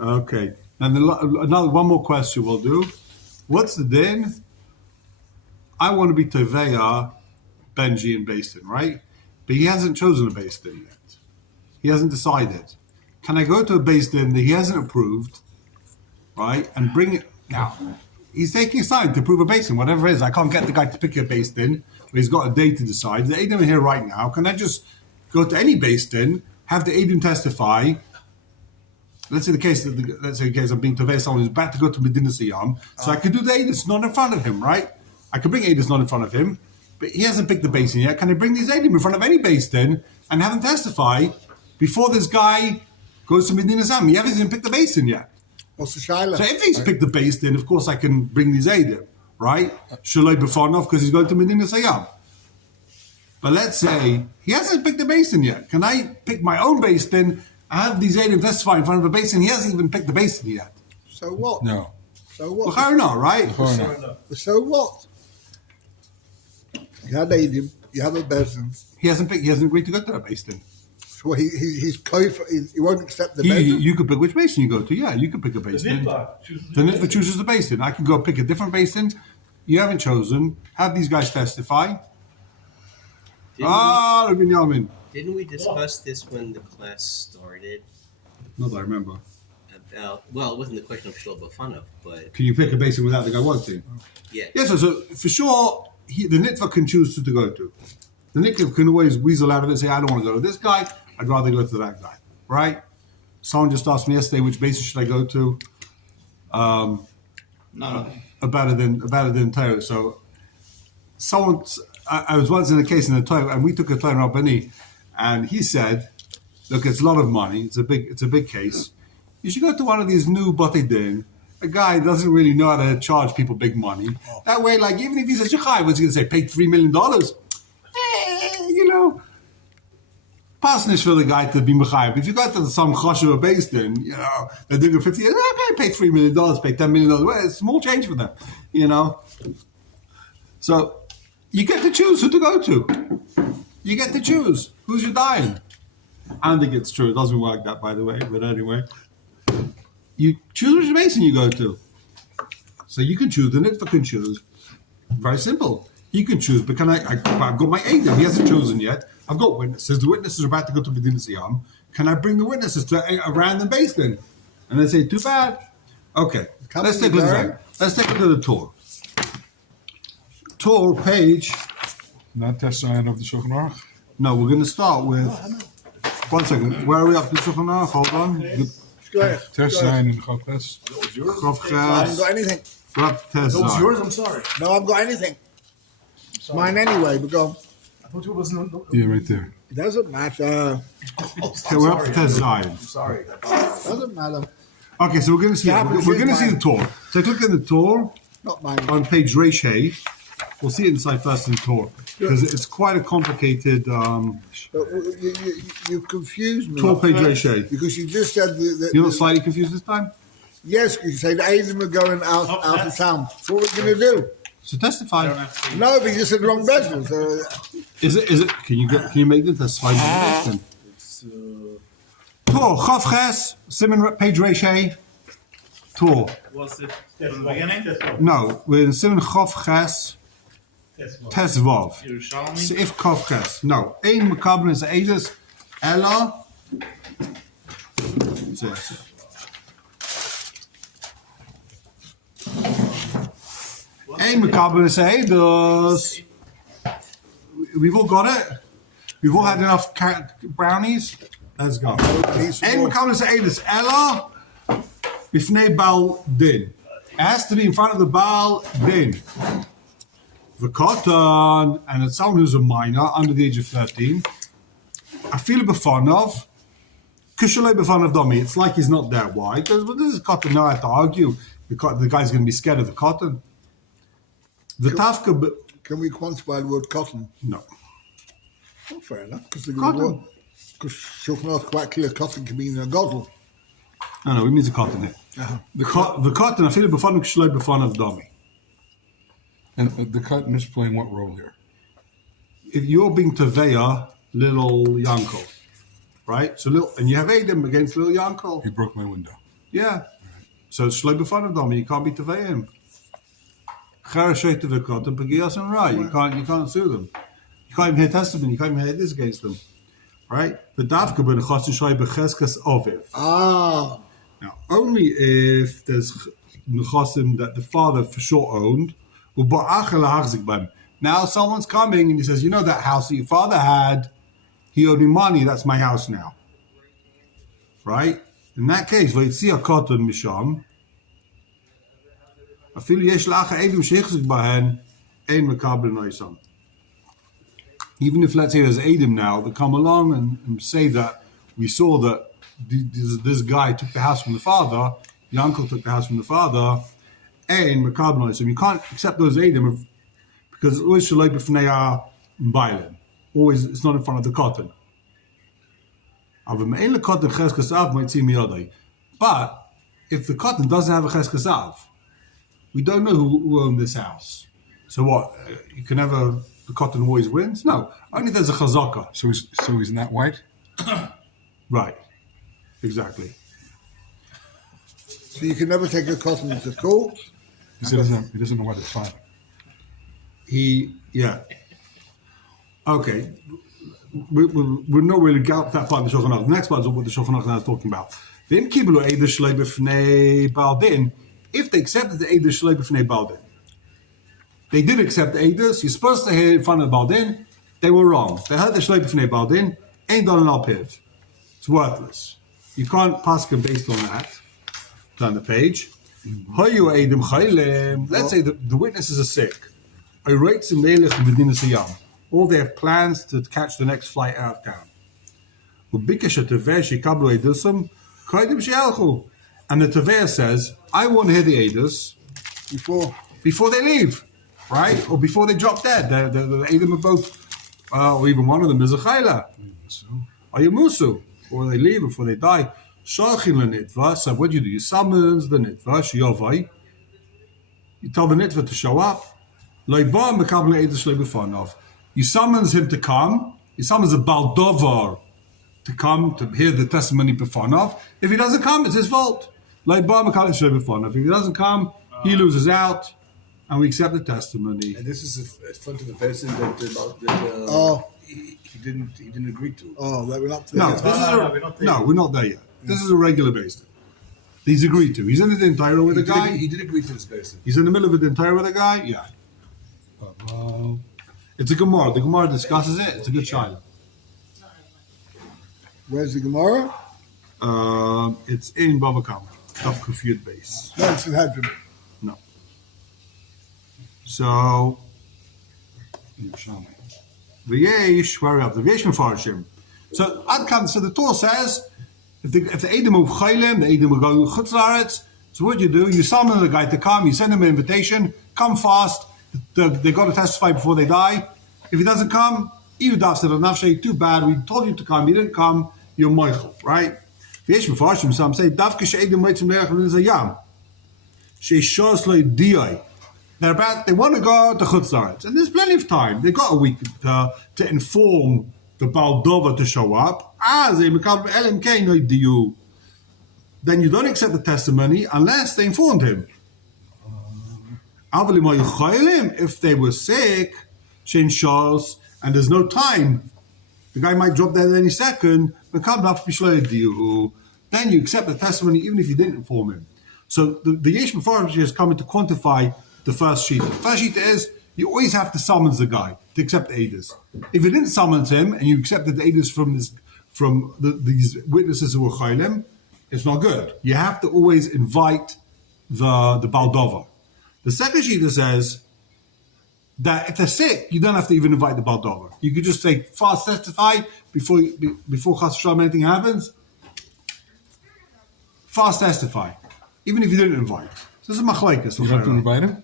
Okay. And another one more question we'll do. What's the din? I want to be Teveya, Benji, and Basin, right? But he hasn't chosen a Basin yet. He hasn't decided. Can I go to a Basin that he hasn't approved, right? And bring it now. He's taking his time to prove a Basin, whatever it is. I can't get the guy to pick a Basin, but he's got a day to decide. The Adam are here right now. Can I just go to any Basin, have the Adam testify? Let's say the case I'm being Teveya, someone who's about to go to Medina Siyam, so I can do the Adam. It's not in front of him, right? I can bring Adam not in front of him, but he hasn't picked the Basin yet. Can I bring these Adam in front of any Basin and have them testify before this guy goes to Medina Siyam? He hasn't even picked the Basin yet. What's the shaila? So if he's picked the Basin, of course I can bring these Adam, right? Shaloi B'fanov, because he's going to Medina Siyam. But let's say he hasn't picked the Basin yet. Can I pick my own Basin? I have these Adam testify in front of a Basin. He hasn't even picked the Basin yet. So what? No. So what? Well, not, right? So what? You had Adam, you have a Bezdin. He hasn't agreed to go to that Basin. So he won't accept the Bezdin? You could pick which Basin you go to. Yeah, you could pick a Basin. The Nitva chooses the Basin. I can go pick a different Basin. You haven't chosen. Have these guys testify. Didn't we discuss this when the class started? Not that I remember. Well, it wasn't the question of Shlomo B'fanov, but... Can you pick a Basin without the guy wanting? Yeah. Yeah, so for sure, the Nitva can choose who to go to. The Nitva can always weasel out of it and say, I don't want to go to this guy, I'd rather go to that guy, right? Someone just asked me yesterday, which Basin should I go to? About it in Torah. So I was once in a case in the Torah, and we took a Toen Rabani, and he said, look, it's a lot of money, it's a big case. You should go to one of these new Batei Din. A guy doesn't really know how to charge people big money. That way, like, even if he says, Yechai, what's he going to say? Paid $3 million? Pasnish for the guy to be Mechayev. If you go to some Choshev Beis Din, they're doing 50 years, okay, paid $3 million, paid $10 million. Well, it's small change for them, So, you get to choose who to go to. You get to choose who's your dime. I don't think it's true. It doesn't work that, by the way. But anyway, you choose which Basin you go to. So you can choose. The Nitva can choose. Very simple. He can choose. But I've got my Adam. He hasn't chosen yet. I've got witnesses. The witnesses are about to go to Medina Siyam. Can I bring the witnesses to a random Basin? And they say, too bad. Okay. Let's take a look at the Torah. Torah page. Not that sign of the Shulchan Aruch? No, we're going to start with. One second. Where are we up to Shulchan Aruch? Hold on. Test sign in Chokles. I haven't got anything. That was yours? I'm sorry. No, I've got anything. It's mine anyway, but go. I thought it was no. Yeah, right there. It doesn't matter. Okay, we're up to Test Zion. I'm sorry. Doesn't matter. Okay, so we're going to see. We're going to see the Torah. So click on the Torah Not mine. on page Reish Hey. We'll see it inside first in the Torah because it's quite a complicated. But you confused me. Torah page Reish Hey. Because you just said that. You're not slightly confused this time. Yes, because you say the Adam are going out of town. So what are we going to do? So testify. No, but you just said the wrong business. Is it? Can you make this testify? Torah Chav Ches Simon page Reish Hey. Torah. Was it from the beginning? No, we're in Simon Chav Ches. Tesvav. Yerushalmi? Seif Chav Ches. No. Ein Mekabel is Eidos Ella. Ein Mekabel is Eidos. We've all got it. We've all had enough brownies. Let's go. Ein Mekabel is Eidos Ella. Bifnei Baal Din. It has to be in front of the Baal Din. The cotton, and it's someone who's a minor under the age of 13. I feel B'fanov. Kushalei B'fanov Domi. It's like he's not there. Why? Because this is cotton. Now I have to argue. The guy's going to be scared of the cotton. The Tafka. Can we quantify the word cotton? No. Well, fair enough. Because Shulchan Aruch quite clear cotton can mean a goddel. No, it means a cotton here. The cotton, I feel B'fanov Kushalei B'fanov Domi. And the cotton is playing what role here? If you're being Teveya, little Yankel, right? So and you have Adam against little Yankel. He broke my window. Yeah. So it's shloy b'fanav domi. You can't be tevayim. Charashay tevekot and pagiyas and ra. You can't sue them. You can't even hear testimony. You can't even hear this against them. Right? The davka ben chosin shoy becheskas oviv. Ah. Now, only if there's nechosim that the father for sure owned. Now someone's coming and he says, you know that house that your father had, he owed me money, that's my house now. Right? In that case, v'yitzia koton misham, afilu yesh la'acha edim sheichzik bahen, ein mekabel noisam. Even if, let's say, there's edim now that come along and say that we saw that this guy took the house from the father, the uncle took the house from the father, ein mekabel noisam. You can't accept those edim because it's always shaloi b'fnei ha'baylim. Always, it's not in front of the cotton. But if the cotton doesn't have a cheskasav, we don't know who owned this house. So what? You can never, the cotton always wins? No, only if there's a chazaka. So he's not white? Right, exactly. So you can never take a cotton to court? He doesn't know what it's father. Yeah. Okay. We're not really got that part of the Shulchan Aruch. The next part is what the Shulchan Aruch now is talking about. If they accepted the Eidah Shlei B'fnei Baldin, they did accept the Eidah. You're supposed to hear in front of Baldin. They were wrong. They heard the Shlei B'fnei Baldin. Ain't done an alpiv. It's worthless. You can't pass them based on that. Turn the page. Let's say the witnesses are sick. All they have plans to catch the next flight out of town. And the Teveh says, I want to hear the Eidos before they leave, right? Or before they drop dead. The Eidim are both, or even one of them is a Chayla. Or you Musu, or they leave before they die. So what do? You summons the Nitva, Shiyovai. You tell the Nitva to show up. You summons him to come. You summons a Baldovar to come to hear the testimony Befonov. If he doesn't come, it's his fault. If he doesn't come, he loses out, and we accept the testimony. And this is in front of the person that he didn't agree to. Oh, that we're not we're not there yet. This is a regular basis. He's agreed to. He's in the Dintira with a guy. He did agree to this basis. He's in the middle of a Dintira with a guy. Yeah. It's a Gemara. The Gemara discusses it. It's a good child. Where's the Gemara? It's in Bava Kama. Daf Kufiyud base. No, it's in Hadron. No. So, V'yesh, where are we up? The V'yesh Mefarshim. So, Adkan, so the Torah says, if the Edom of Chaylim, the Edom will go Chutz La'aretz, so what you do, you summon the guy to come, you send him an invitation, come fast, they got to testify before they die. If he doesn't come, you said Nafshay, too bad, we told you to come, you didn't come, you're Michael, right? V'yesh Mefarshim, some say, Davka she'edom reitzim le'erech v'nizayam. She'eshos lo'idiyai. They want to go to Chutz La'aretz, and there's plenty of time. They've got a week to inform the Baldova to show up. Then you don't accept the testimony unless they informed him. If they were sick, and there's no time, the guy might drop dead any second, then you accept the testimony even if you didn't inform him. So the Yesh Mefarshim is coming to quantify the first sheet. The first sheet is you always have to summons the guy to accept the Eidos. If you didn't summons him and you accepted the Eidos from these witnesses who were Chaylim, it's not good. You have to always invite the Baldova. The second sheet says that if they're sick, you don't have to even invite the Baldova. You could just say, fast testify before Chas V'Shalom anything happens. Fast testify, even if you didn't invite. So this is machlekes. You have to invite him?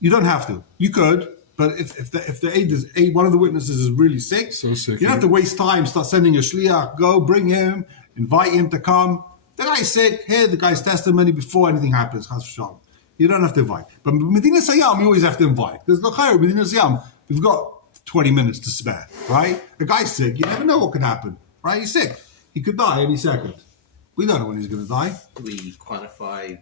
You don't have to. You could, but if the aid one of the witnesses is really sick, you don't have to waste time. Start sending a shliach. Go bring him, invite him to come. The guy's sick. Hear the guy's testimony before anything happens. Chas v'shalom. You don't have to invite. But Medina Sayyam, you always have to invite. There's no chayr. Medina Sayyam, we've got 20 minutes to spare, right? The guy's sick. You never know what could happen, right? He's sick. He could die any second. We don't know when he's going to die. Do we quantify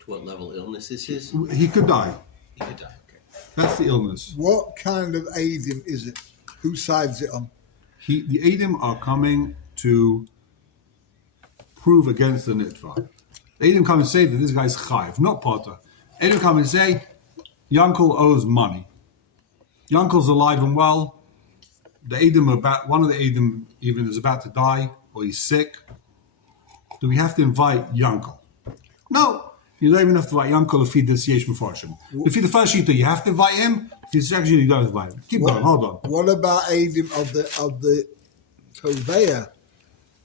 to what level illness this is? He could die. He could die. Okay. That's the illness. What kind of Adim is it? Who sides it on? The Adim are coming to prove against the Nitva. The Adim come and say that this guy's Chayiv, not Potter. Adim come and say, Yankel owes money. Yankel's alive and well. The Adim one of the Adim even is about to die, or he's sick. Do we have to invite Yankel? No. You don't even have to invite Yankel if he did Yesh Mefarshim. If he's the first Shita, you have to invite him. If he's the second Shita, you don't invite him. Keep going, hold on. What about Adim of the Tovea?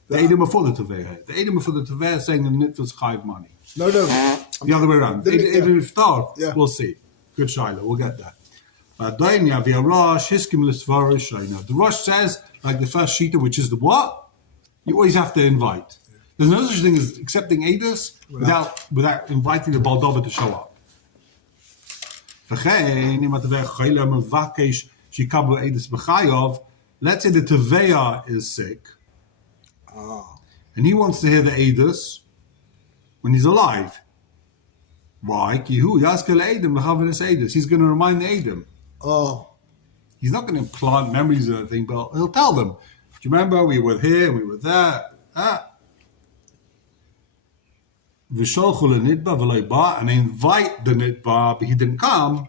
The Adim before the Taveh. The Adim before the Taveh is saying the Nitva's Chayiv money. No. The other way around. The- Adim Iftar, Yeah. we'll see. Good Shaila, we'll get there. The Rosh says, like the first Shita, which is the what? You always have to invite. There's no such thing as accepting Edus without inviting the Baldova to show up. Let's say the Teveya is sick, and he wants to hear the Edus when he's alive. Why? He's going to remind the Edom. Oh, He's not going to plant memories or anything, but he'll tell them. Do you remember we were here, we were there? And they invite the Nitba, but he didn't come.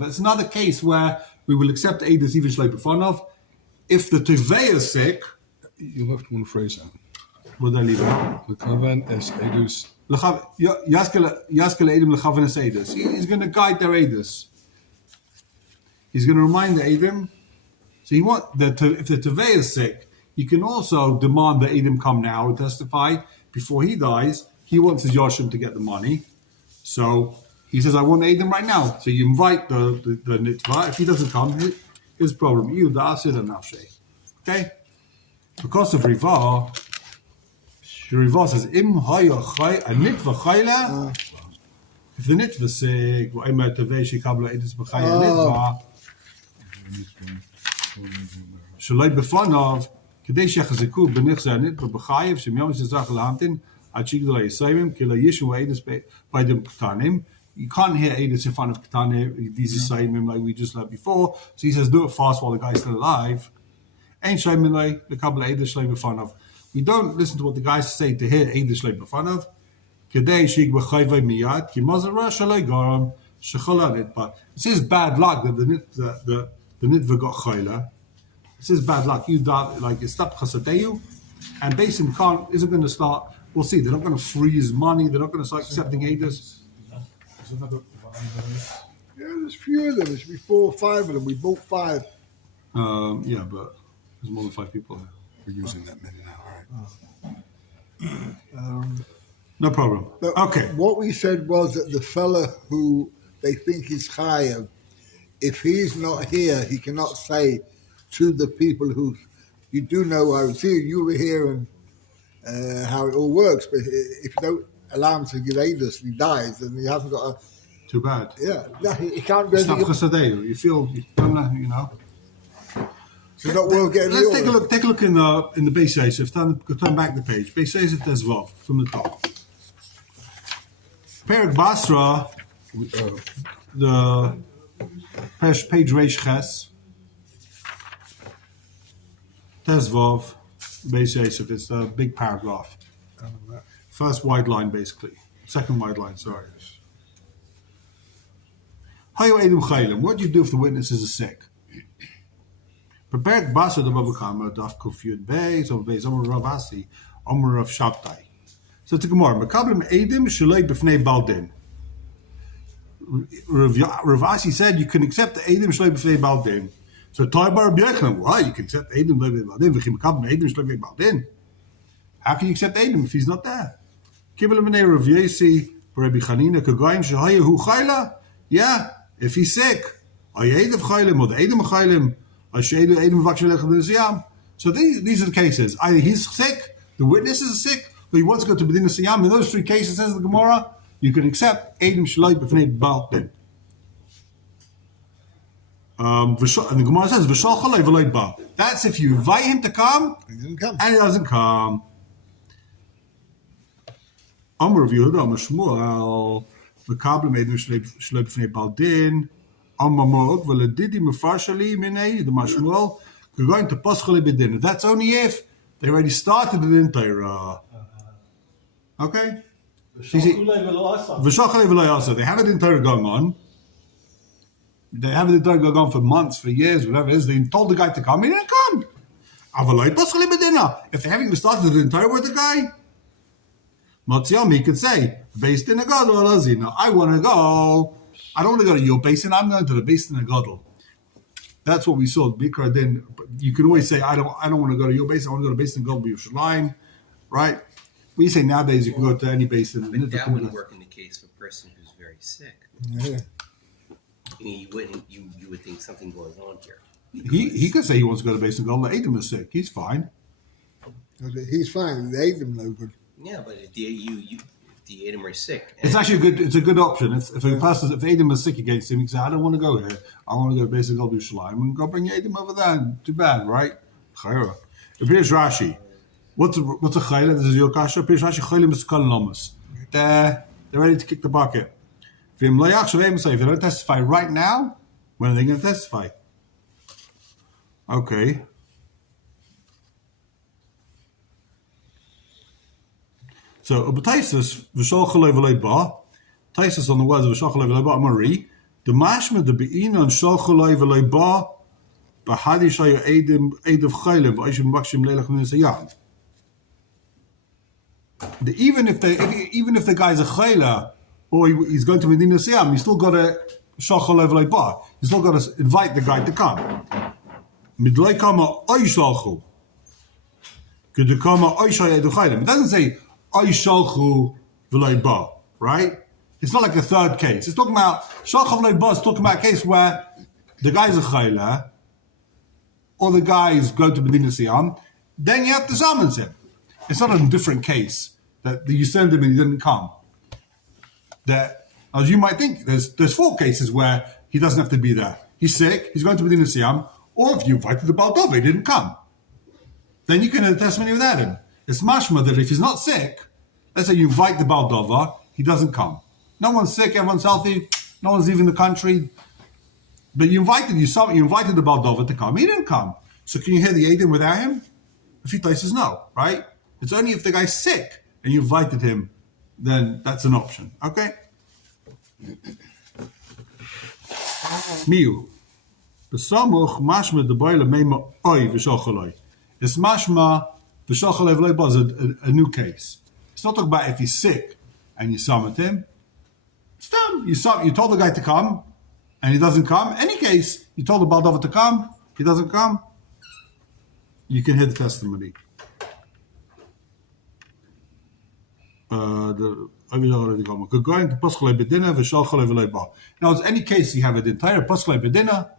That's another case where we will accept Eidos even Shlei B'Fanov. If the Tovei is sick, You left one phrase out. will they leave it out? The Kavan es Edus. He's going to guide their Eidos. He's going to remind the Eidim. So if the Tevei is sick, you can also demand that Eidim come now and testify before he dies. He wants his Yoshim to get the money. So he says, I want Eidim right now. So you invite the Nitva. If he doesn't come, his problem. You, the Asid and Nafshe. Okay? Because of Rivah, the Rivah says, Im haya chay, a Nitva chayla. If the Nitva is sick, V'aymer Tevei shekabla Edis b'chaya Nitva, Shalai b'fanav, כדי שיחזקו בנכסי הנתבע בחייב, שמיום שזך להמתין, עד שיגדל היסיימים, כי לא ישמעו עדס בידם קטנים. You can't hear Edis in front of Ketane, these Yisayimim like we just learned before. So he says, do it fast while the guy's still alive. Ain't Shayim like the couple of Edis Shlei b'fanav. We don't listen to what the guys say to hear Edis Shlei b'fanav. כדי שיגבה חייבי מיד, כי מזרה שלא גרם, שחולה נתבע. It says bad luck that the nitva got chayla. This is bad luck. You die, like it's stop chasadeyu, and Basin isn't going to start. We'll see. They're not going to freeze money. They're not going to start accepting Edis. yeah, there's few of them. There should be 4 or 5 of them. We bought 5. Yeah, but there's more than 5 people here. We're using that many now, all right? No problem. But Okay. What we said was that the fella who they think is chayav, if he's not here, he cannot say to the people who you do know. I was here, you were here, and how it all works. But if you don't allow him to give Edus, he dies, then he hasn't got a. Too bad. Yeah, no, he can't do It's not anything. chasadeyu. You feel you don't know. You know. He's not well getting Let's the take a order. look. Take a look in the Beis Yosef. Turn back the page. Beis Yosef Tezvav from the top. Perik Basra, the page Reish Ches. Tezvav, Beis Yosef. It's a big paragraph. First wide line, basically. Second wide line. Sorry. Hayo Edom Chaylim. What do you do if the witnesses are sick? Prepared Basra the Babakama, Daf Kufyud Beis, or Beis, Omer Rav Asi, Omer Rav Shabtai. So it's a Gemara. Makablim Edim Shalei B'fnei Baldin. Rav Asi said you can accept the Edim Shalei B'fnei Baldin. So Toibar B'yechlam, why? You can accept Edim Shalei B'fnei Baldin. V'chim Makablim Edim Shalei B'fnei Baldin. How can you accept Edim if he's not there? Kibbel B'nei Rav Yesi, Rabbi Chanina, Kagayim Shahaya Hu Chayla. Yeah, if he's sick. Ayedim Chaylim, or the Edim Chaylim. So these are the cases. Either he's sick, the witnesses are sick, or he wants to go to Medina Siyam. In those 3 cases, says the Gemara, you can accept Edim Shalai B'fnei Baldin. And the Gemara says, "V'shal chalei v'lo ba." That's if you invite him to come, He didn't come. and he doesn't come. Amar of Yehuda, Amar Shmuel, v'kabel made shleb fnei baldin. Amar Moog v'ledidi mefarshali minei the Shmuel. We're going to paschali bedin. That's only if they already started it in Torah. Okay. V'shal chalei v'lo yasa. They have it in Torah going on. They have it going on for months, for years, whatever it is. They told the guy to come, he didn't come. If they haven't even started the entire with the guy, Matziyam, he could say, based in a gadol, I want to go. I don't want to go to your basin. I'm going to the basin in a gadol. That's what we saw. Bikra then, you can always say, I don't want to go to your basin. I want to go to basin in gadol Yerushalayim, right? We say nowadays you can go to any basin. But that wouldn't work in the case of a person who's very sick. Yeah. You would think something going on here. He could say he wants to go to basin gadol. Adam is sick. He's fine. He's fine. They ate him no good. Yeah, but if the Adam are sick, It's actually a good option. If Adam is sick against him, he can say, I don't want to go here. I want to go to basic Gadol Yerushalayim and go bring Adam over there. Too bad, right? Chayra. Here's Rashi. What's a chayla? This is your kasha. Here's Rashi. Chaylim is kol lamas. They're ready to kick the bucket. If they don't testify right now, when are they going to testify? Okay. So, Taisus, V'shal chalei v'lo ba. Taisus on the words of V'shal chalei v'lo ba, Amari, the mashma, the be'ina, and shal chalei v'lo ba, b'hadi shayu edim chaylim, v'ayshim makshim leilach n'nisayam. Even if the guy's a chayla, or he's going to Medina Siyam, he's still got to shal chalei v'lo ba. He's still got to invite the guy to come. Midlei kama oy shalchu. Could kama oy shayu edim chaylim. It doesn't say Ay shalchu v'lo ba, right? It's not like a third case. It's talking about shalchu v'lo ba. It's talking about a case where the guy's a chayla, or the guy's going to Medina Siyam. Then you have to summons him. It's not a different case that you send him and he didn't come. That, as you might think, there's 4 cases where he doesn't have to be there. He's sick. He's going to Medina Siyam, or if you invited the Baldova, he didn't come. Then you can have a testimony without him. It's mashma that if he's not sick, let's say you invite the Baldova, he doesn't come. No one's sick, everyone's healthy, no one's leaving the country. But you invited the Baldova to come, he didn't come. So can you hear the Edom without him? A few places no, right? It's only if the guy's sick and you invited him, then that's an option. Okay? Miu. Besamuch mashma de boile meima oi v'shochaloi. It's mashma v'shal chalei v'lo ba is a new case. It's not talking about if he's sick and you summoned him. It's done. You told the guy to come and he doesn't come. Any case, you told the Baldova to come, he doesn't come, you can hear the testimony. Now, it's any case you have an entire paschal bedina,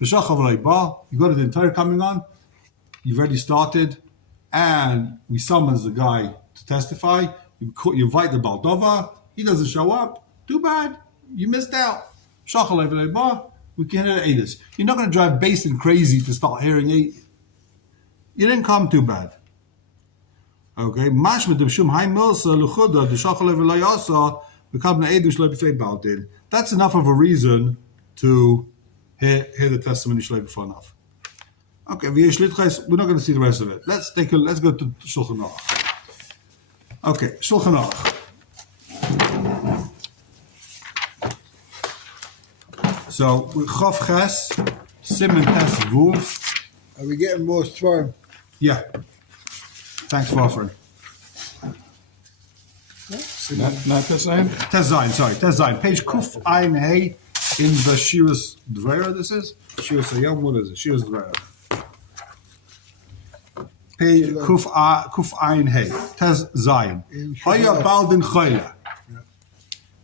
v'shal chalei ba, you got an entire coming on, you've already started, and we summons the guy to testify. You invite the Baldova. He doesn't show up. Too bad. You missed out. We can hear Eidos. You're not going to drive Basin crazy to start hearing it. You didn't come. Too bad. Okay. That's enough of a reason to hear the testimony. Okay, we're not going to see the rest of it. Let's go to Shulchan Aruch. Okay, Shulchan Aruch. So, Chav Ches, Siman Tes Vuv. Are we getting more storm? Yeah. Thanks for offering. Not the same? Tes Zayin. Page Kuf Ein Hey in the Shiras Dvera, this is? Shiras Hayom, what is it? Shiras Dvera. Page Kuf Ein Hey, Tes Zayin. Haya Baldin Chayla.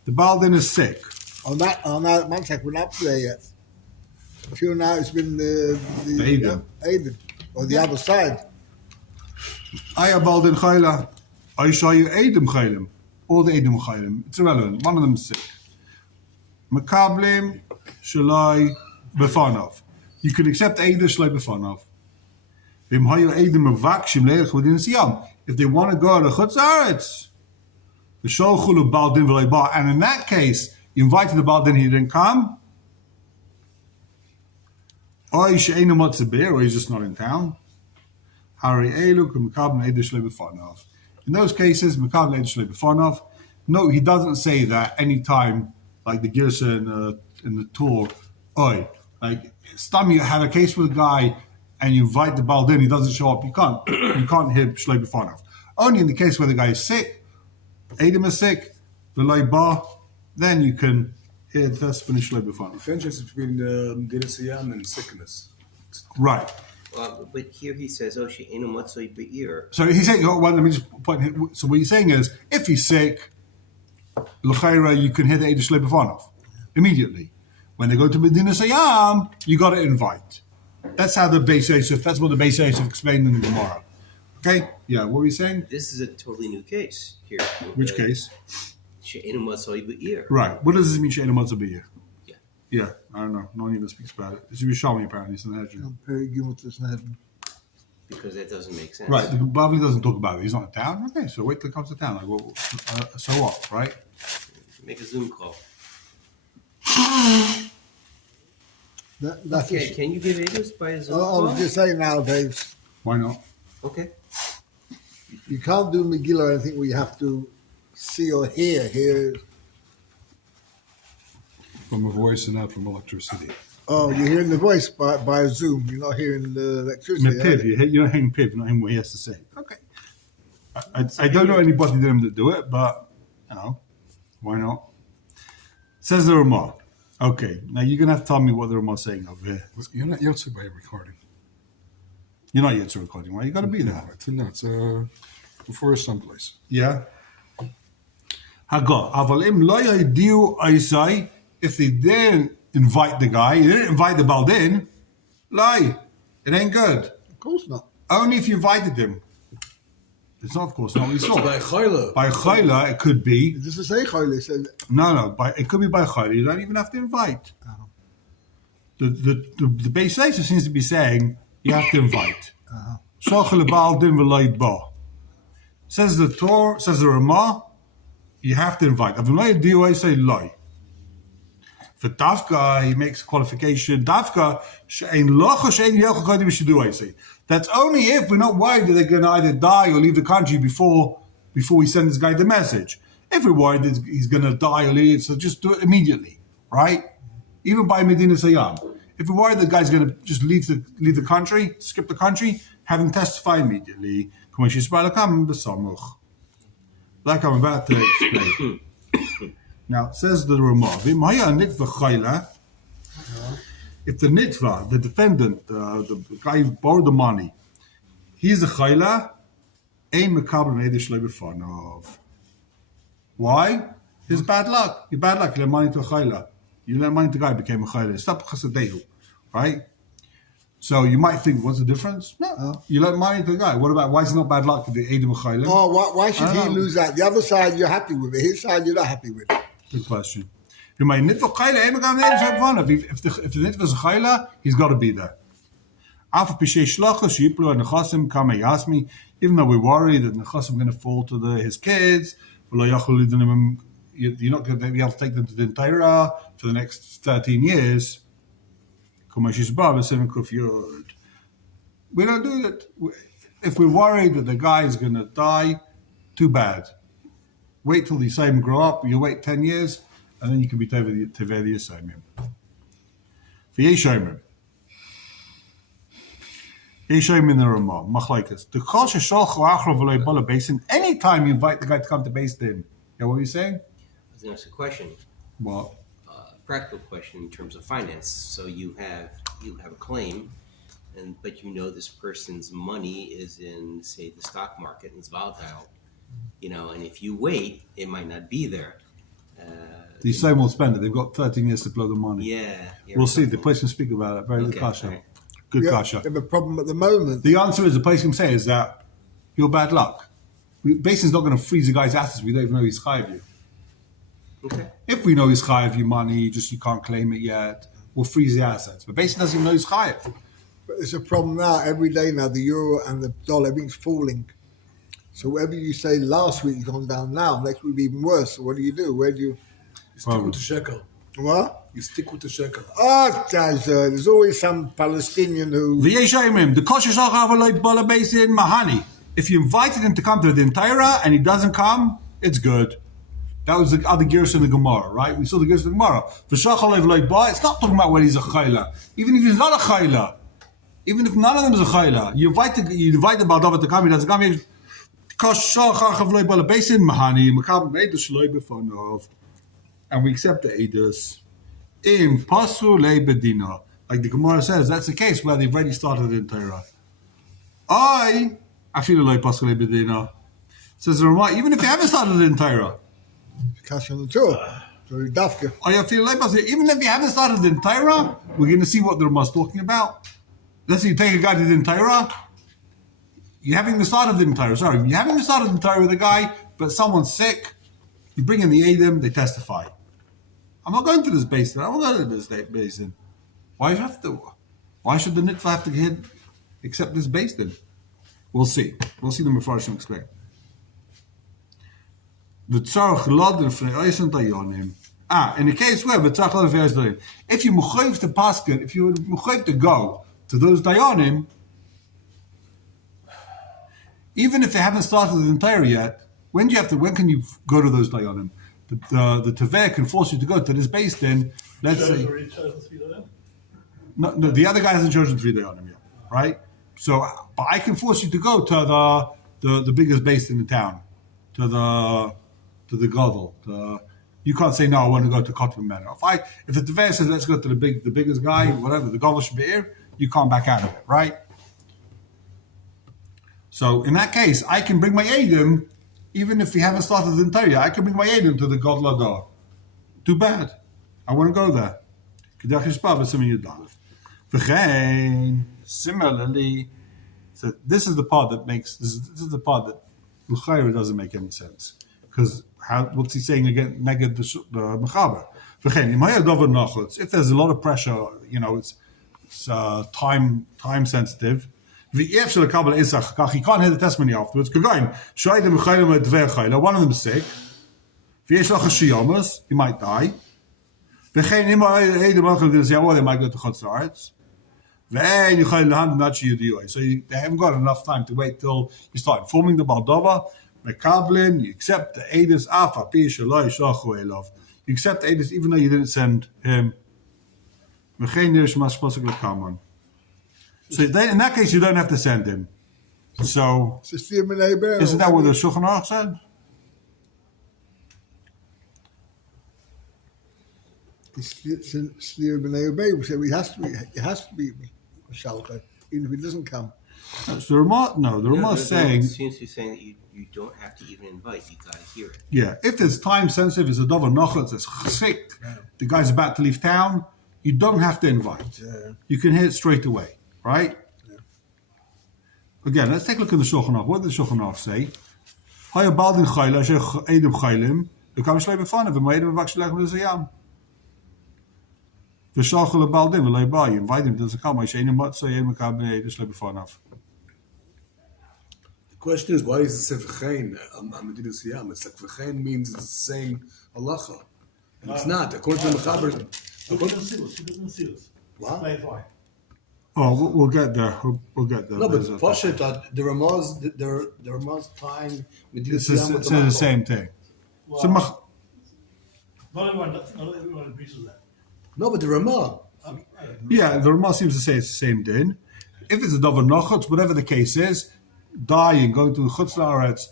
The Baldin is sick. On that, one sec, we're not there yet. Until now, it's been the Aiden, or the other side. Haya Baldin Chayla. Aishayu Edom Chaylim. Or the Edom Chaylim. It's irrelevant. One of them is sick. Makablim Shalai Befanov. you can accept Eidah Shlei B'fanav. If they want to go to Chutz Haaretz, and in that case, you invited the Baal Din, he didn't come, or he's just not in town. In those cases, no, he doesn't say that any time, like the Girsa in the Torah, like Stam, you have a case with a guy and you invite the Baal Din, he doesn't show up, you can't hear Shlei B'fanav. Only in the case where the guy is sick, Adam is sick, the Ba, then you can hear the Spanish Shlei B'fanav. Difference between Dinasiyam and sickness. Right. But here he says, "Oh, she enu matzoi be'ir." So he's saying, well, let me just point. So what he's saying is, if he's sick, l'chayra, you can hear the Eidah Shlei B'fanav immediately. When they go to Medina Sayyam, you got to invite. That's how the Beis Yosef. That's what the Beis Yosef explained in the Gemara. Okay, yeah. What were you saying? This is a totally new case here. Which case? She enu matzoi be'ir. Right. What does this mean? She'enu matzah be'ir? Yeah. Yeah. I don't know. No one even speaks about it. It's Yerushalmi apparently. It's in the Hedron. Because that doesn't make sense. Right. The Bavli doesn't talk about it. He's not in town. Okay. So wait till he comes to town. Like, well, so what? Right. Make a Zoom call. That's Okay, can you give Edus by a Zoom I call? was just saying nowadays, Why not? Okay. you can't do Megillah or anything where you have to see or hear. From a voice and not from electricity. Oh, you're hearing the voice by Zoom. You're not hearing the electricity. Piv, you're not hearing Piv, you're not hearing what he has to say. Okay. I don't know anybody that do it, but, why not? Says the Ramah. Okay, now you're going to have to tell me what the Ramah is saying over here. You're not Yotze by a recording. You're not yet to recording, right? You got to be there. No, it's before someplace. Yeah. Haga. Avalim lo yadiu aisai. If they didn't invite the guy, you didn't invite the Baal Din, lie. It ain't good. Of course not. Only if you invited him. It's not, of course, not what he saw. By Chayla. By Chayla, it could be. This is a Chayla. It says No, it could be by Chayla. You don't even have to invite. The Beis Yosef seems to be saying you have to invite. Shachal Baal Din v'loid ba. Says the Torah, says the Ramah, you have to invite. Avulay diwa say lie. For Dafka, he makes a qualification. Dafka she'ein locha she'ein yelcha kodim v'shidu. I say that's only if we're not worried that they're going to either die or leave the country before we send this guy the message. If we're worried that he's going to die or leave, so just do it immediately, right? Even by Medina Sayyam. If we're worried the guy's going to just leave the country, skip the country, have him testify immediately. Like I'm about to explain. Now, says the Ramah, if the nitva, the defendant, the guy who borrowed the money, he's a chayla, why? His bad luck. Your bad luck. You lent money to a chayla. You lent money to a guy who became a chayla. Stop chasadehu, right? So you might think, what's the difference? No, you lent money to the guy. What about, why is it not bad luck to the Edom chayla? Oh, why should he lose that? The other side, you're happy with it. His side, you're not happy with it. Good question. If the nitva is a chayla, he's got to be there. Even though we're worried that nechasim are going to fall to his kids, you're not going to be able to take them to the Torah for the next 13 years. We don't do that. If we're worried that the guy is going to die, too bad. Wait till the Yisayim grow up. You wait 10 years, and then you can be Tevei the Yisayim. V'yeshayim. Yeshayim in the Ramah. Machlaikas. The Chol Shesholchu Achro V'loi Bala Basin. Anytime you invite the guy to come to Beis Din. Yeah, what were you saying? I was going to ask a question. What? Practical question in terms of finance. So you have a claim, but you know this person's money is in, say, the stock market and it's volatile. And if you wait, it might not be there. The Yisayim will spend it. They've got 13 years to blow the money. Yeah. We'll see. The place can speak about it. Very good kasha. Right. Good Yeah, kasha. they have a problem at the moment. The answer is, the place can say is that you're bad luck. Basin's not going to freeze the guy's assets. We don't even know he's chayiv you. Okay. If we know he's chayiv you money, just you can't claim it yet. will freeze the assets. But Beis Din doesn't even know he's chayav. But there's a problem now. Every day now, the euro and the dollar, everything's falling. So whatever you say last week has gone down now. Next week will be even worse. So what do? Where do you? You stick with the shekel. What? You stick with the shekel. Oh, there's always some Palestinian who. The kosher Beis Din mahani. If you invited him to come to the Torah and he doesn't come, it's good. That was the other gears in the Gemara, right? We saw the gears in the Gemara. It's not talking about when he's a chayla. Even if he's not a chayla, even if none of them is a chayla, you invite the Baldova to come, he doesn't come. And we accept the edus. In pasru lebedina, like the Gemara says, that's the case where they've already started in Torah. I feel like pasru lebedina. Says the Ramah, even if you haven't started in Torah. Cash on the tour. Very dafka. Even if you haven't started in Torah, we're going to see what the Ramah is talking about. Let's say you take a guy to the Torah. You haven't even started in Torah. Sorry, you haven't even started in Torah with a guy, but someone's sick. You bring in the Edom, they testify. I'm not going to this Beis Din. I'm not going to this Beis Din. Why should the Nitva have to accept this Beis Din? We'll see. We'll see the Mefarshim explain. In the case where if you muchayiv to paskin, if you muchayiv to go to those dayanim, even if they haven't started the entire yet, when can you go to those dayanim? The Teveh can force you to go to this Beis Din. Let's say no, the other guy hasn't chosen 3 dayanim yet, right? So, but I can force you to go to the biggest Beis Din in town, to the Gadol. You can't say no. I want to go to Kotman Manor. If the Teveh says let's go to the biggest guy, whatever the Gadol should be here, you can't back out of it, right? So in that case, I can bring my Edom, even if we haven't started the entire. I can bring my Edom to the Gadol Adar. Too bad. I want to go there. Similarly, so this is the part that makes this is the part that L'chayra doesn't make any sense, because what's he saying again? Neged the mechaber. If there's a lot of pressure, it's time sensitive. He can't hear the testimony afterwards. One of them is sick. He might die. They might go to Chutz. So they haven't got enough time to wait till you start informing the Baldova. You accept the Edis Afa. You accept the Edis even though you didn't send him. So in that case, you don't have to send him. So isn't that what the Shulchan Aruch said? It has to be a shalka, even if he doesn't come. So the Ramah is saying. It seems to be saying that you don't have to even invite. You got to hear it. Yeah, if it's time sensitive, it's a davar nachot, it's sick. The guy's about to leave town. You don't have to invite. Yeah. You can hear it straight away, right? Yeah. Again, let's take a look at the Shulchan Aruch. What did the Shulchan Aruch say? Haya baldin chayla asher edem chaylim lekam shlei b'fanav v'moedim v'vak shlech l'zayam. V'shalchu lebaldin v'lei ba. You invite him, doesn't come. She'enim matzah yem lekam edem shlei b'fanav. The question is, why is it V'chein on Medina Siyam? It's like V'chein means it's the same halacha. And it's not. According to the Mechaber. He doesn't see us. What? Explain why. Oh, we'll get there. We'll get there. No, but Pashat, the Ramaz time Medina Siyam with the same thing. Well, So not everyone agrees with that. No, but the Ramah. yeah, the Ramah seems to say it's the same din. If it's a davar nachot, whatever the case is, dying, going to Chutz La'aretz,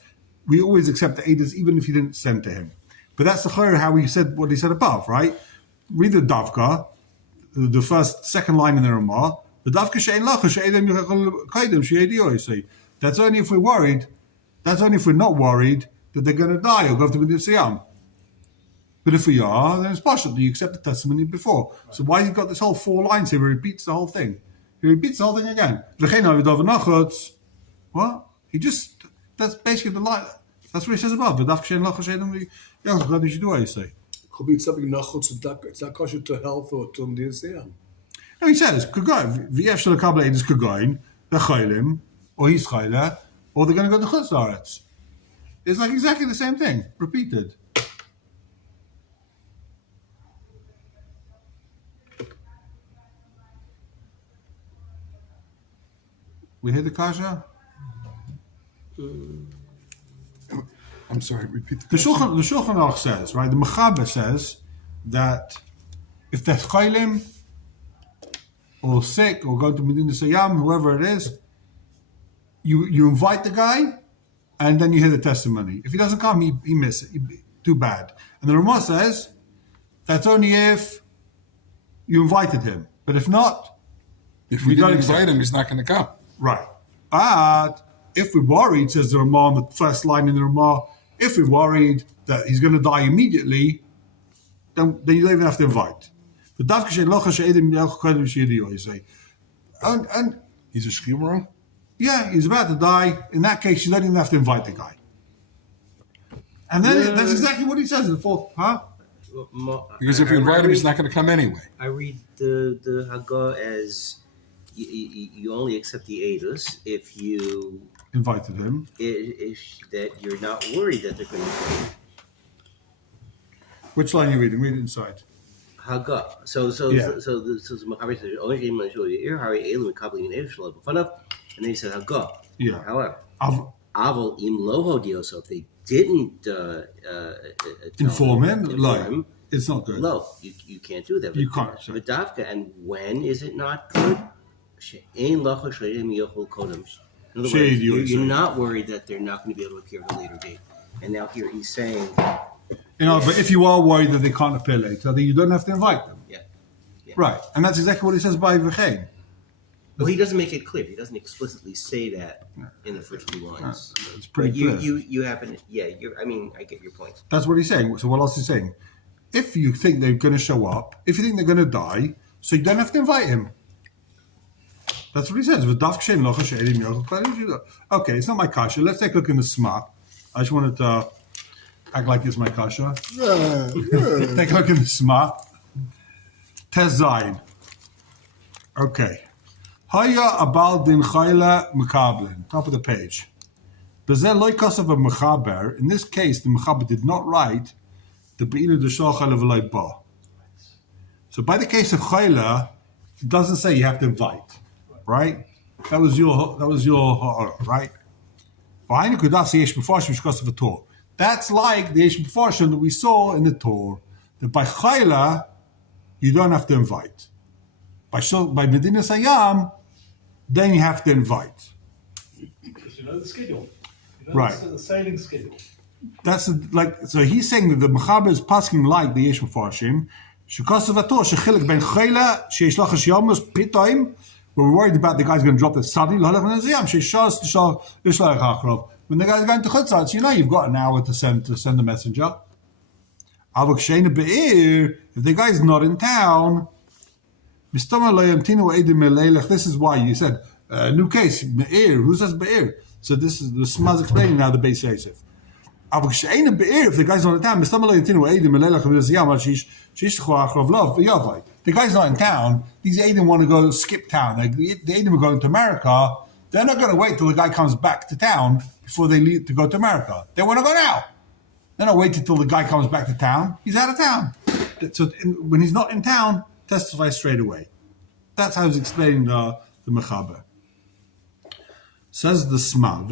we always accept the edus even if you didn't send to him. But that's the chayr how he said what he said above, right? Read the davka, the second line in the Ramah. The davka she'ein lacha she'edem kaidem she'edi. Say that's only if we're worried. That's only if we're not worried that they're going to die or go to Medina Siyam. But if we are, then it's partial. You accept the testimony before. Right. So why you got this whole 4 lines here? He repeats the whole thing. He repeats the whole thing again. What? That's basically the line. That's what he says above. According Could be something nachutz tzedakah. It's not kosher to health or to Medina Siyam. No, he says, Kagoin, V'yev shel hakabel is Kagoin, the Chaylim, or he's Chayla, or they're going to go to Chutz La'aretz. It's like exactly the same thing, repeated. We hear the kasha? I'm sorry, repeat the The question. Shulchan Aruch says, right, the Mechaber says that if they're Chaylim, or sick, or go to Medina Sayyam, whoever it is, you invite the guy, and then you hear the testimony. If he doesn't come, he misses. Too bad. And the Ramah says, that's only if you invited him. But if not, If we You didn't don't accept- invite him, he's not going to come. right. But if we're worried, says the Ramah on the first line in the Ramah, if we're worried that he's going to die immediately, then you don't even have to invite. But Davka she'en locha she'edim yelch kodim she'yediyo, you say. And He's a shkibra. yeah, he's about to die. In that case, you don't even have to invite the guy. And then that's exactly what he says in the fourth, huh? Because if you invite him, he's not going to come anyway. I read the Haggah as you only accept the Eidos if you Invited him. if that you're not worried that they're going to Which line are you reading? Read it inside. Haggah. So Yeah. the Mechaber says only Shem Manshul Yeir Hari Elim Kabbalim Eidos Shalom B'Fanav, and then he said Haggah. Yeah. However, Av- Aval Im Loho Dio. So if they didn't inform him. inform Like, him, it's not good. low. You can't do that. You can't, sorry. V'davka, and when is it not good? She'ein lacha shleim yochol kodem. In other Shade words, you, you're sorry. not worried that they're not going to be able to appear at a later date. And now here he's saying, But if you are worried that they can't appear later, then you don't have to invite them. yeah. Right. And that's exactly what he says by V'chein. Well, he doesn't make it clear. He doesn't explicitly say that in the first two lines. It's pretty But clear. you haven't. Yeah. I get your point. That's what he's saying. So what else is he saying? If you think they're going to show up, if you think they're going to die, so you don't have to invite him. That's what he says. Okay, it's not my kasha. Let's take a look in the Sma. I just wanted to act like it's my kasha. Take a look in the Sma. Tez Zayin. Okay. Haya abal din chayla mekablin. Top of the page. Bezel loy kasav a mechaber. In this case, the mechaber did not write the beinu de shal chayla v'lay ba. So by the case of chayla, it doesn't say you have to invite, right? That was your ha'ara, right? V'hainu kudas yesh b'farshim shkasav a Torah. That's like the yesh b'farshim that we saw in the Torah. That by chayla, you don't have to invite. By Medina Sayyam, then you have to invite. Because you know the schedule. You know Right. the sailing schedule. That's so he's saying that the Mechaber is passing like the Yesh Mefarshim. Shekasav ator shechilik ben chayla sheish lachas yamas pitoim. We're worried about the guy's going to drop the sadi l'halach v'neziyam sheishas l'shalach achrov. When the guy's going to chutzatz, you know you've got an hour to send the messenger. Avok sheina be'ir. If the guy's not in town, this is why you said new case be'ir. Who says be'ir? So this is the Smaz explaining now the Beis Yosef. If the guy's not in town, the guy's not in town. These Eidim want to go skip town. Like the Eidim are going to America. They're not going to wait till the guy comes back to town before they leave to go to America. They want to go now. They're not waiting till the guy comes back to town. He's out of town. So when he's not in town, testify straight away. That's how he's explaining the Mechaber. Says the Sma.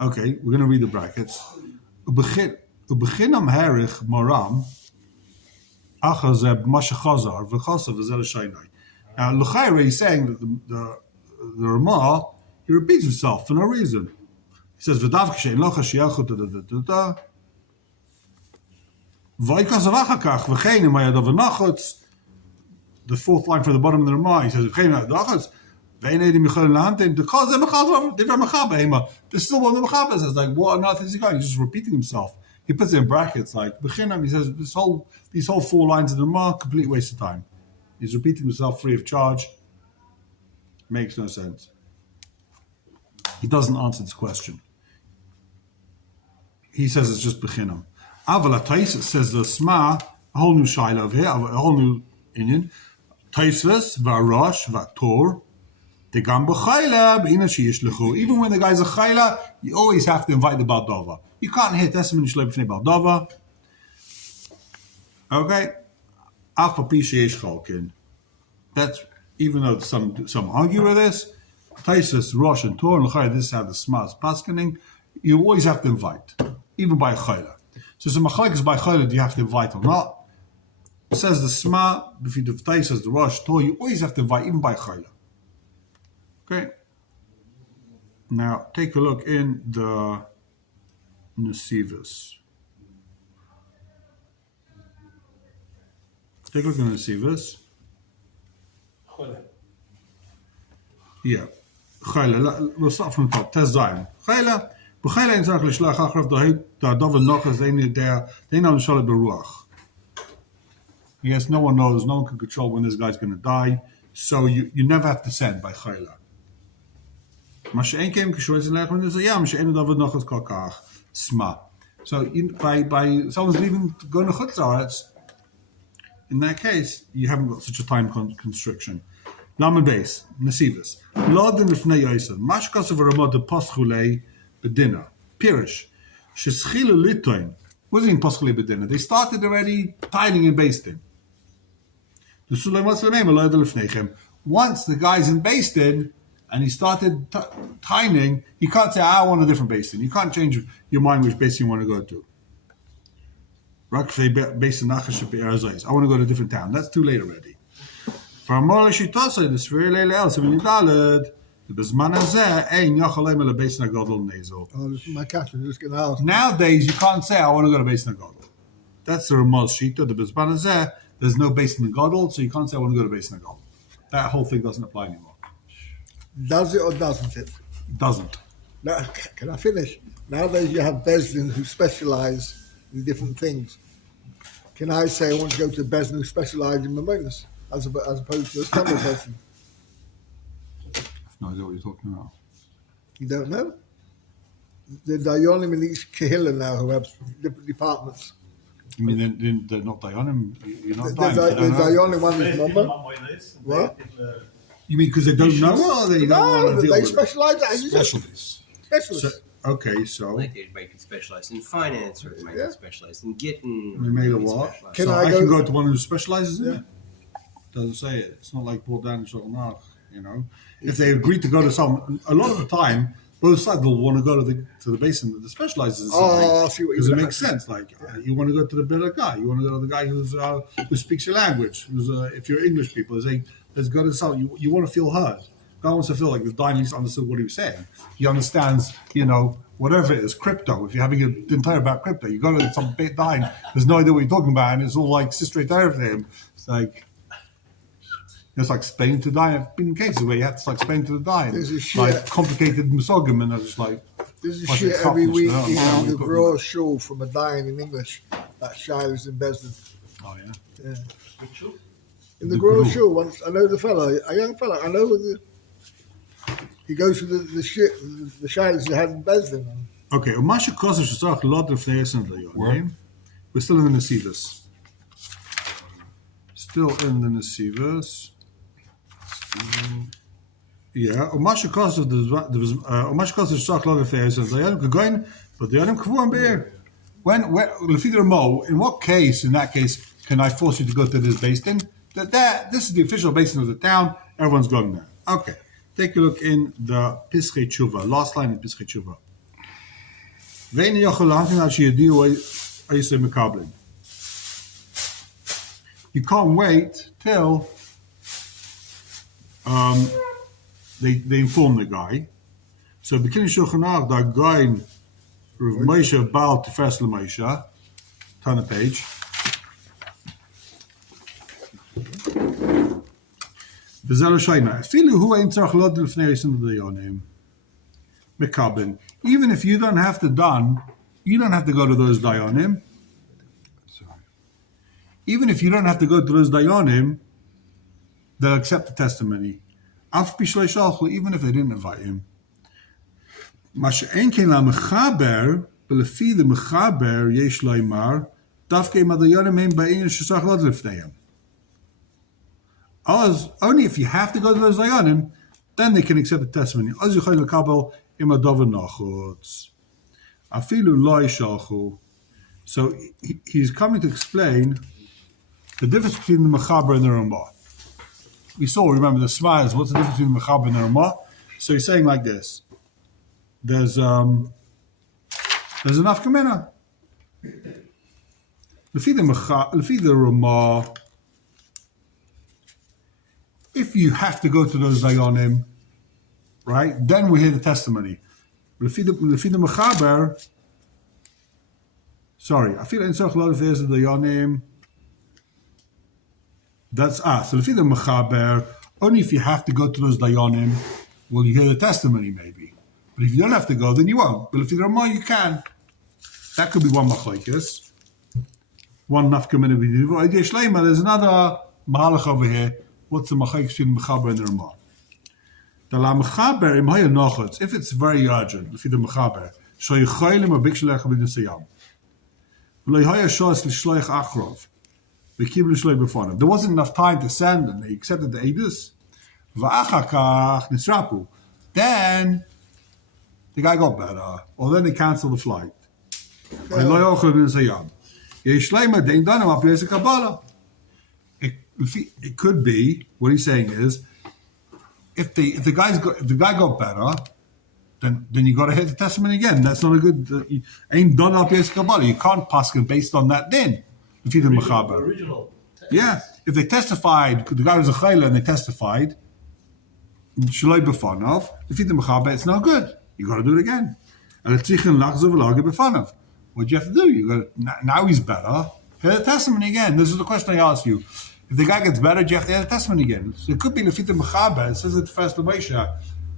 Okay, we're going to read the brackets. Ubechinam herich moram achazeb mashachazar v'chasav v'zel shaynai. Now, L'chaira is saying that the Ramah, he repeats himself for no reason. He says, "V'davka she'en locha she'yachut da." V'ikasav achakach v'chein imayadav v'nachutz. The fourth line from the bottom of the Ramah, he says, "V'chein imayadav There's still one of the Mechaber says, like, what on earth is he going? He's just repeating himself. He puts it in brackets, like, B'chinam, he says, these whole four lines of the Ramah, complete waste of time. He's repeating himself free of charge. Makes no sense. He doesn't answer this question. he says it's just bechinam. Aval Tais says the Sma, a whole new shaila over here, a whole new Indian. Taisvis, Varosh, Vator, the Gam B'chayla, B'ina Sheyishlechu. Even when the guy's a chayla, you always have to invite the Baldova. You can't hit Esmin Shleb B'nei Baldova. Okay? Alpha Pi Sheyesh Chalkin. That's, even though some argue with this, Taisvis, Rosh, and Tor, and L'chayla, this is how the Sma is paskening. You always have to invite, even by a chayla. So some machlekes by chayla, do you have to invite or not? It says the Sma, if you deftai says the Rosh, Tor, you always have to invite, even by chayla. Okay. Now take a look in the Nesivus. Take a look in the Nesivus. Yeah. Chayla. We'll start from the top. Tez Zion. Chayla. B'chayla in Zach l'shlach achrav da dover nochas they know shalom beruach. I guess no one knows, no one can control when this guy's going to die, so you never have to send by chayla. Mashe'en came kishoyz and lechon is yeah mashe'en dover nochas kakach sma. So by someone's leaving to go to chutzaretz, in that case you haven't got such a time constriction. Lamed base nesivus lodin lifnei yosef mashkas of a ramad de paschulei. Bedinner. Pirish. Sheschilu litoin. What does it mean paschulei bedinner? They started already tiling and basting. Once the guy's in basting and he started tiling, he can't say, I want a different basting. You can't change your mind which basting you want to go to. I want to go to a different town. That's too late already. Oh, my cat was just going to ask. Nowadays, you can't say, I want to go to Beis Nagadol. That's the Ramaz Shita. The Bezman Hazeh, there's no Beis Nagadol, so you can't say, I want to go to Beis Nagadol. That whole thing doesn't apply anymore. Does it or doesn't it? It doesn't. Now, can I finish? Nowadays, you have Bezdin who specialize in different things. Can I say, I want to go to a Bezdin who specialize in Mamonas as opposed to a standard person? No idea what you're talking about. You don't know? The Dayanim in each Kehillah now who have different departments. You mean they're not Dayanim? You're not The Dayanim? Dayanim one is Mama. What? You mean because they don't know or they don't want to deal they with specialize as specialties? specialists. So Like they might be specialized in finance, or they might be specialized in getting. they made a what? Can So I I go- can go to one who specializes in Yeah. it. Doesn't say it. It's not like Bordan and Shulchan, you know. If they agree to go to some, a lot of the time, both sides will want to go to the basin that specializes in something. Oh, I see what Because you it mean. makes sense. Like you want to go to the better guy. You want to go to the guy who speaks your language. Who's if you're English people, they say let's go to something. You want to feel heard. God wants to feel like the guy at least understood what he was saying. He understands, whatever it is, crypto. If you're having an entire about crypto, you go to some bit dying. There's no idea what you're talking about, and it's all like straight to him. It's like. It's like explaining to the dying. I've been in cases where you have to explain to the dying. There's a shit. Like complicated misogam, and I was just like, There's a Like shit it's every toughness, week no, in no, the we're talking raw about- shul from a dying in English. That Shiloh's in Besden. oh yeah. Yeah. In The the Grow guru. Shul, once I know the fellow, a young fellow. I know he goes to the Shiloh's they had in Besden. Okay, Umasha Kosesh is auch lot of players in the Where? We're still in the Nesivus. Still in the Nesivus. Yeah, Umasha Kosesh is auch lot of players in the Yonim. But the Yonim Kvuam Bear. When Lefidra Mo, in what case, in that case, can I force you to go to this basin? This is the official basin of the town. Everyone's going there. Okay. Take a look in the Pischei Tshuva. Last line in Pischei Tshuva. Vein yochel hankin al sheyadiu ayisei mekablim. You can't wait till they inform the guy. So beginning Shulchan Aruch, that guy Rav Moshe Baal Tifers LeMoshe, turn the page. V'zeh l'shayna. Afilu hu ein tzarich lo l'fnei yisim l'dayonim. Mekablim. Even if you don't have to go to those dayonim. Even if you don't have to go to those dayonim, they'll accept the testimony. Af pishlei shalchu, even if they didn't invite him. Mashe'en kein la mechaber ולפי למחבר יש לומר, דווקא אם הדיינים הם בעניין שצריך לא לפניהם. As only if you have to go to those dayanim, then they can accept the testimony. As יכולים לקבל עם הדבר נחוץ. אפילו לא ישלחו. So he's coming to explain the difference between the Mechaber and the Ramah. We saw, remember, the smiles. What's the difference between the Mechaber and the Ramah? So he's saying like this: there's enough kamena. Lefi the Ramah, if you have to go to those dayanim, right? Then we hear the testimony. Lefi the Mechaber. Sorry, I feel in such a lot of there's the dayanim. That's so if you're the mechaber, only if you have to go to those dayanim, will you hear the testimony maybe. But if you don't have to go, then you won't. But if you're the Ramah, you can. That could be one machlokes. One nafkamina b'divu. There's another mahalach over here. What's the machlokes between the mechaber and the Ramah? The la mechaber im haya nochotz. If it's very urgent, if you're the mechaber, so you chaylim or bikshleich b'nisayam. V'lo haya shos l'shloich achrov. There wasn't enough time to send, and they accepted the edus. Then the guy got better, or then they canceled the flight. It could be what he's saying is, if the guy got better, then you got to hit the testament again. That's not a good. Ain't done up Kabbalah. You can't pass it based on that then. If you're the mechaber. Original. Yeah, if they testified, the guy was a chayla and they testified, shaloi b'fanav. If you're the mechaber, it's no good. You got to do it again. And it's tzichin lachzav v'lagi b'fanav. What do you have to do? You got now he's better. Hear the testimony again. This is the question I asked you. If the guy gets better, do you have to hear the testimony again? So it could be the fit the mechaber. It says it first the Moshe.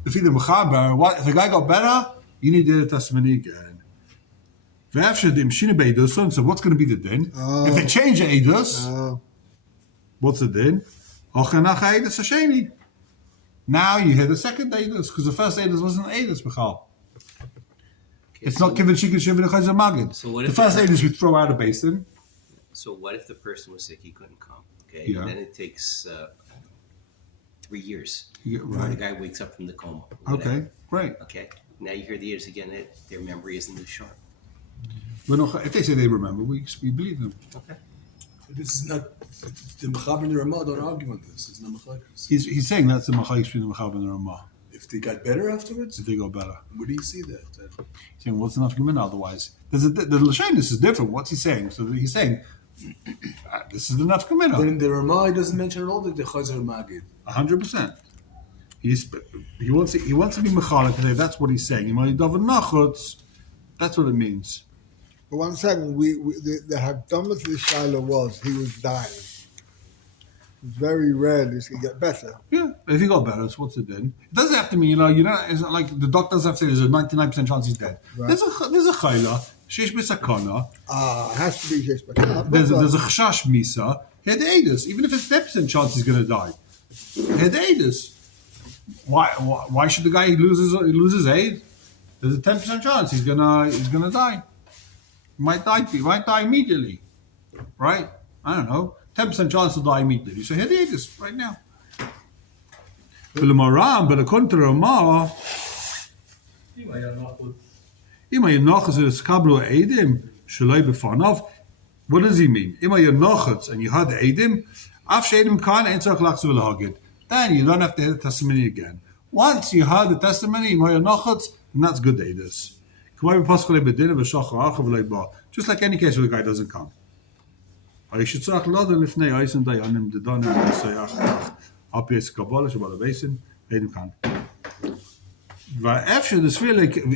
The fit the mechaber. What if the guy got better? You need to hear the testimony again. So what's going to be the din? If they change the edus, what's the din? Now you hear the second edus, because the first edus wasn't edus, Michal. It's not given shikun shivin chayzer magid. So what the if first edus we throw out a basin. So what if the person was sick, he couldn't come? Okay, Yeah. and then it takes 3 years. Yeah, Before right. the guy wakes up from the coma. Okay, great. Okay, now you hear the ears again. Their memory isn't as sharp. If they say they remember, we believe them. Okay. This is not the Mechaber and the Ramah don't argue on this. It's not Machlokes. He's saying that's the machlokes between the mechaber and the Ramah. If they got better afterwards, If they go better. where do you see that? He's saying what's enough human otherwise? The Lashanis is different. What's he saying? So he's saying this is enough But kamina. in the Ramah, he doesn't mention at all that the Chazar Magid. 100%. He wants to be mechalik today. That's what he's saying. That's what it means. But 1 second, the Hakdamas of the Shiloh was he was dying. It's very rare this can get better. Yeah, if he got better, so what's it then? It doesn't have to mean, it's not like the doctors have said there's a 99% chance he's dead. Right. There's a chayla, sheish b'sakana. It has to be just better. There's a chashash misa. He had the edus. Even if it's 10% chance he's going to die. He had the edus. Why should the guy lose his aid? There's a 10% chance he's gonna die. He might die immediately, right? I don't know. 10% chance to die immediately. So here it is right now. But according to the Ramah, what does he mean? And you had the Eidim, then you don't have to hear the testimony again. Once you heard the testimony, and that's good Eidos. Just like any case where the guy doesn't come.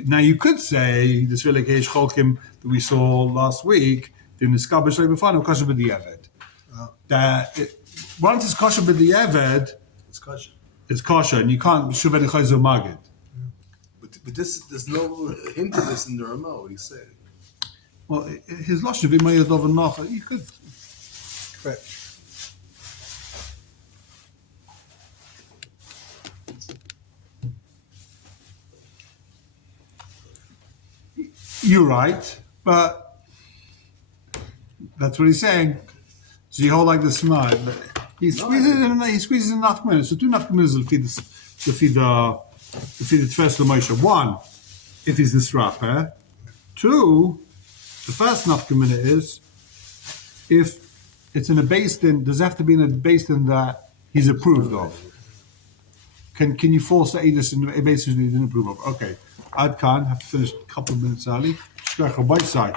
Now you could say this really case that we saw last week in the Skabish Lebefano Kasha B'Diavad. That once it's Kasha B'Diavad, it's Kasha, and you can't Shuven Chayzer Magid. But there's no hint of this in the Ramah. What do you say? Well, his Lashon V'Mayadov and Nacha, you could. Correct. You're right, but that's what he's saying. So you hold like the smart, but he squeezes in nafkaminas. So two nafkaminas will feed the tefes l'moisha. One, if he's the strapper. Two, the first nafkamina is if it's in a beis din. Does it have to be in a beis din that he's approved of? Can you force the edus in a beis din he didn't approve of? Okay, Ad Khan, have to finish a couple of minutes early. Shkach on my side.